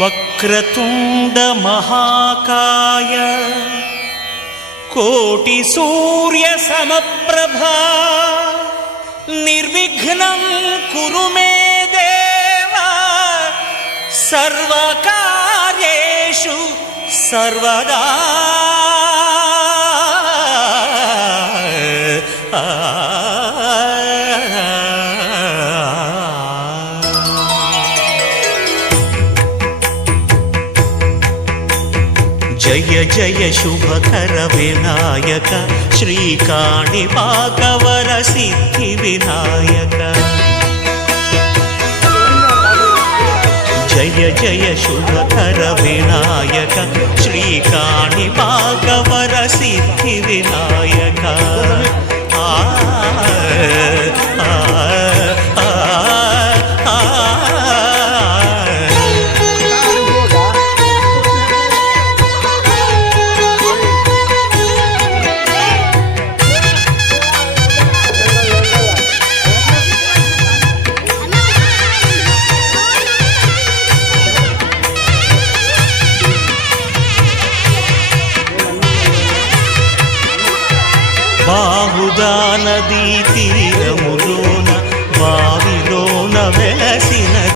వక్రతుండ మహాకాయ కోటి సూర్య సమప్రభా నిర్విఘ్నం కురు మే దేవా సర్వకార్యేషు సర్వదా. జయ జయ శుభకర వినాయక శ్రీకాణిపాకవర సిద్ధి వినాయక. జయ జయ శుభకర వినాయక శ్రీకాణిపాకవర సిద్ధి వినాయక. బాహుదా నదీ తీరములోన బావిలోన వెలసిన